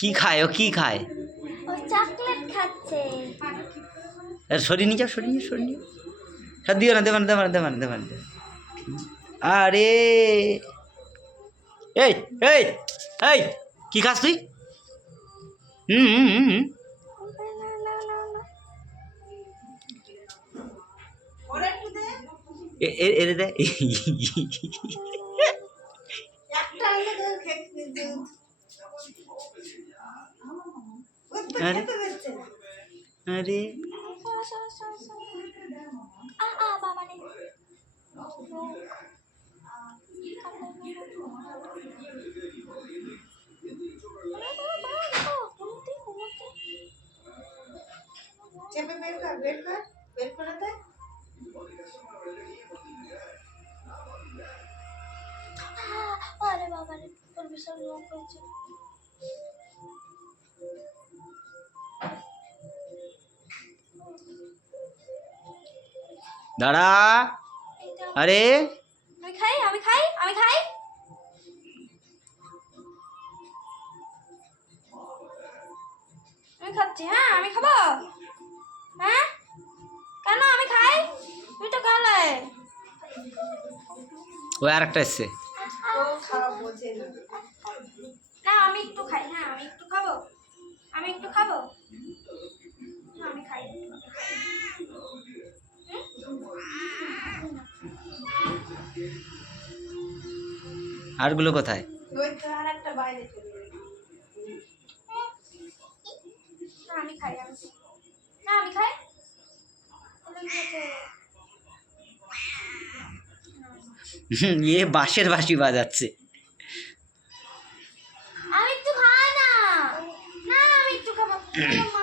কি খায় ও কি খায়? ও চকলেট খাচ্ছে। সরিয়ে নিয়ে যাও, সরিয়ে নিয়ে, সরিয়ে নিয়ে। হ্যাঁ দিও না, দেবেন দেবেন দেবেন দেবেন। আরে এই এই এই কি খাস তুই? হুম হুম হুম হুম। এরে দে। আরে আরে বাবা রে। চেপে বের কর, বের কর, বের করে দে। আরে বাবা রে, তোর বিশাল রোগ হয়েছে। দাঁড়া। আরে আমি খাই, আমি খাই, আমি খাই। আমি খাচ্ছি, হ্যাঁ আমি খাবো। হ্যাঁ কেন আমি খাই? তুই তো খালে। ও আর একটা এসছে। ও খাওয়া বোঝে না। না আমি একটু খাই, হ্যাঁ আমি একটু খাবো, আমি একটু খাবো। আমি খাই। আরগুলো কোথায়? ওই তো আর একটা বাইরে চলে গেল। না আমি খাই, আমি না আমি খাই। তাহলে কি হচ্ছে? এ বাঁশের বাঁশি বাজাচ্ছে। আমি একটু খাই না। না আমি একটু খাবো। মা